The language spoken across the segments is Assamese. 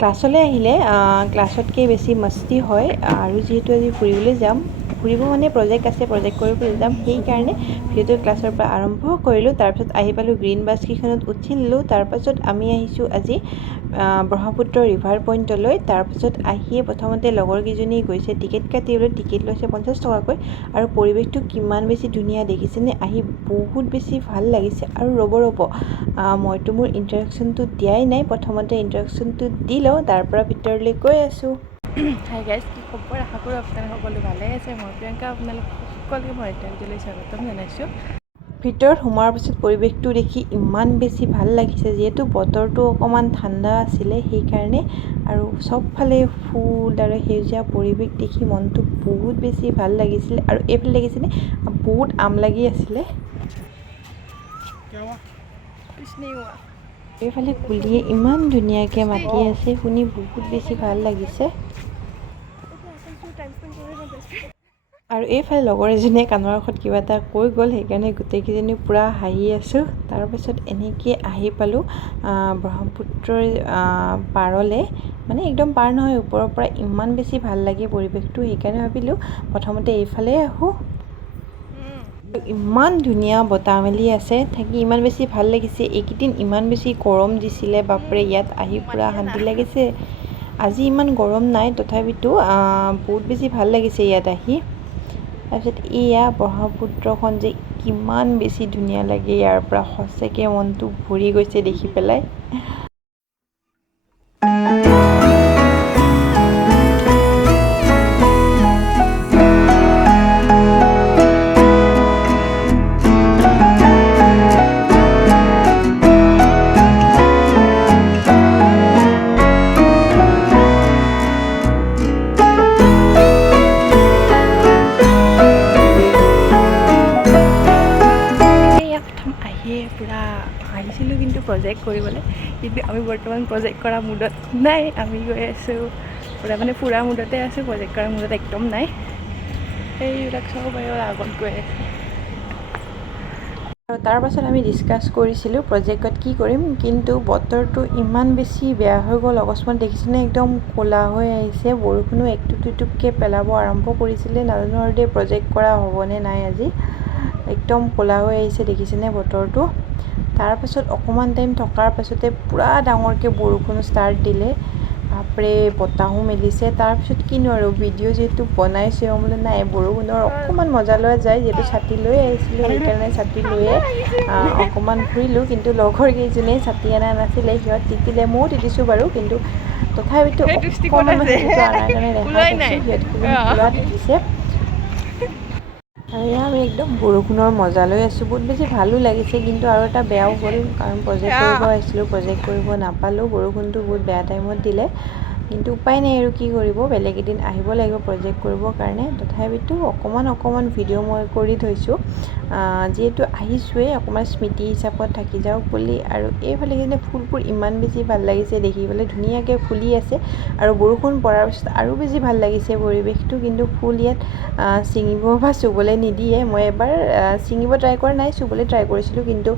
ক্লাছলৈ আহিলে ক্লাছতকৈ বেছি মস্তি হয় আৰু যিহেতু আজি ফুৰিবলৈ যাম ফুৰিব মানে প্ৰজেক্ট আছে প্ৰজেক্ট কৰিবলৈ যাম সেইকাৰণে ভিডিঅ'টো ক্লাছৰ পৰা আৰম্ভ কৰিলোঁ তাৰপিছত আহি পালোঁ গ্ৰীণ বাছকেইখনত উঠিলোঁ তাৰপাছত আমি আহিছোঁ আজি ব্ৰহ্মপুত্ৰ ৰিভাৰ পইণ্টলৈ তাৰপিছত আহিয়ে প্ৰথমতে লগৰকেইজনী গৈছে টিকেট কাটিবলৈ টিকেট লৈছে 50 টকাকৈ আৰু পৰিৱেশটো কিমান বেছি ধুনীয়া দেখিছেনে আহি বহুত বেছি ভাল লাগিছে আৰু ৰ'ব মইতো মোৰ ইণ্ট্ৰডাকশ্যনটো দিয়াই নাই প্ৰথমতে ইণ্ট্ৰডাকশ্যনটো দি লওঁ তাৰপৰা ভিতৰলৈ গৈ আছোঁ হাই গাইজ কি খবৰ আশা কৰোঁ আপোনালোক সকলো ভালে আছে মই প্ৰিয়ংকা আপোনালোক সকলোকে মই এতিয়ালৈ স্বাগতম জনাইছোঁ ভিতৰত সোমোৱাৰ পিছত পৰিৱেশটো দেখি ইমান বেছি ভাল লাগিছে যিহেতু বতৰটো অকণমান ঠাণ্ডা আছিলে সেইকাৰণে আৰু চবফালে ফুল আৰু সেউজীয়া পৰিৱেশ দেখি মনটো বহুত বেছি ভাল লাগিছিলে আৰু এইফালে দেখিছেনে বহুত আম লাগি আছিলে এইফালে কুলিয়ে ইমান ধুনীয়াকৈ মাতি আছে শুনি বহুত বেছি ভাল লাগিছে আৰু এইফালে লগৰ এজনীয়ে কাণৰ কাষত কিবা এটা কৈ গ'ল সেইকাৰণে গোটেইকেইজনী পূৰা হাঁহি আছোঁ তাৰপাছত এনেকৈ আহি পালোঁ ব্ৰহ্মপুত্ৰৰ পাৰলৈ মানে একদম পাৰ নহয় ওপৰৰ পৰা ইমান বেছি ভাল লাগে পৰিৱেশটো সেইকাৰণে ভাবিলোঁ প্ৰথমতে এইফালে আহোঁ ইমান ধুনীয়া বতাহ মেলি আছে থাকি ইমান বেছি ভাল লাগিছে এইকেইদিন ইমান বেছি গৰম দিছিলে বাপৰে ইয়াত আহি পূৰা শান্তি লাগিছে আজি ইমান গৰম নাই তথাপিতো বহুত বেছি ভাল লাগিছে ইয়াত আহি তাৰপিছত এয়া ব্ৰহ্মপুত্ৰখন যে কিমান বেছি ধুনীয়া লাগে ইয়াৰ পৰা সঁচাকৈ মনটো ভৰি গৈছে দেখি পেলাই পূৰা আহিছিলোঁ কিন্তু প্ৰজেক্ট কৰিবলৈ কিন্তু আমি বৰ্তমান প্ৰজেক্ট কৰা মুডত নাই আমি গৈ আছোঁ পূৰা মানে ফুৰা মুডতে আছোঁ প্ৰজেক্ট কৰা মুডত একদম নাই সেইবিলাক চাব পাৰিব আগত গৈ আছে আৰু তাৰপাছত আমি ডিছকাছ কৰিছিলোঁ প্ৰজেক্টত কি কৰিম কিন্তু বতৰটো ইমান বেছি বেয়া হৈ গ'ল অকস্মাত দেখিছেনে একদম ক'লা হৈ আহিছে বৰষুণো একটুপ দুটুপকৈ পেলাব আৰম্ভ কৰিছিলে নাজানো আৰু দেই প্ৰজেক্ট কৰা হ'বনে নাই আজি একদম ক'লা হৈ আহিছে দেখিছেনে বতৰটো তাৰপাছত অকণমান টাইম থকাৰ পাছতে পূৰা ডাঙৰকৈ বৰষুণ ষ্টাৰ্ট দিলে বাপৰে বতাহো মেলিছে তাৰপিছত কিনো আৰু ভিডিঅ' যিহেতু বনাইছোঁ বোলে নাই বৰষুণৰ অকণমান মজা লোৱা যায় যিহেতু ছাতি লৈ আহিছিলোঁ সেইকাৰণে ছাতি লৈয়ে অকণমান ফুৰিলোঁ কিন্তু লগৰ কেইজনীয়ে ছাতি অনা নাছিলে সিহঁত তিতিলে ময়ো তিতিছোঁ বাৰু কিন্তু তথাপিতো অকণমান ছাতিটো অনাৰ কাৰণে ৰেহাই পাইছোঁ সিহঁতকেইজনী পূৰা তিতিছে আৰু এয়া আমি একদম বৰষুণৰ মজা লৈ আছোঁ বহুত বেছি ভালো লাগিছে কিন্তু আৰু এটা বেয়াও হ'ল কাৰণ প্ৰজেক্ট কৰিব আহিছিলোঁ প্ৰজেক্ট কৰিব নাপালোঁ বৰষুণটো বহুত বেয়া টাইমত দিলে কিন্তু উপায় নাই আৰু কি কৰিব বেলেগ এদিন আহিব লাগিব প্ৰজেক্ট কৰিবৰ কাৰণে তথাপিতো অকণমান ভিডিঅ' মই কৰি থৈছোঁ যিহেতু আহিছোঁৱেই অকণমান স্মৃতি হিচাপত থাকি যাওক বুলি আৰু এইফালে কিনে ফুলবোৰ ইমান বেছি ভাল লাগিছে দেখিবলৈ ধুনীয়াকৈ ফুলি আছে আৰু বৰষুণ পৰাৰ পিছত আৰু বেছি ভাল লাগিছে পৰিৱেশটো কিন্তু ফুল ইয়াত ছিঙিব বা চুবলৈ নিদিয়ে মই এবাৰ ছিঙিব ট্ৰাই কৰা নাই চুবলৈ ট্ৰাই কৰিছিলোঁ কিন্তু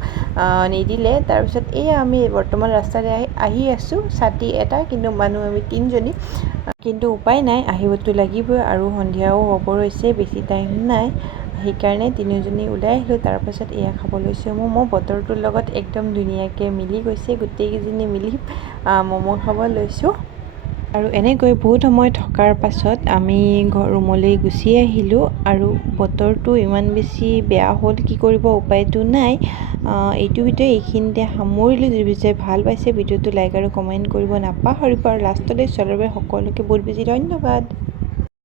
নিদিলে তাৰপিছত এয়া আমি বৰ্তমান ৰাস্তাৰে আহি আছোঁ ছাতি এটা কিন্তু মানুহ আমি 3জনী কিন্তু উপায় নাই আহিবতো লাগিবই আৰু সন্ধিয়াও হ'ব হৈছে বেছি টাইম নাই সেইকাৰণে 3জনী ওলাই আহিলোঁ তাৰপাছত এয়া খাব লৈছোঁ ম'ম' বতৰটোৰ লগত একদম ধুনীয়াকৈ মিলি গৈছে গোটেইকেইজনী মিলি ম'ম' খাব লৈছোঁ আৰু এনেকৈ বহুত সময় থকাৰ পাছত আমি ৰুমলৈ গুচি আহিলোঁ আৰু বতৰটো ইমান বেছি বেয়া হ'ল কি কৰিব উপায়টো নাই এইটো ভিডিঅ' এইখিনিতে সামৰিলোঁ যদি ভিডিঅ' ভাল পাইছে ভিডিঅ'টো লাইক আৰু কমেণ্ট কৰিব নাপাহৰিব আৰু লাষ্টলৈ চোৱাৰ বাবে সকলোকে বহুত বেছি ধন্যবাদ।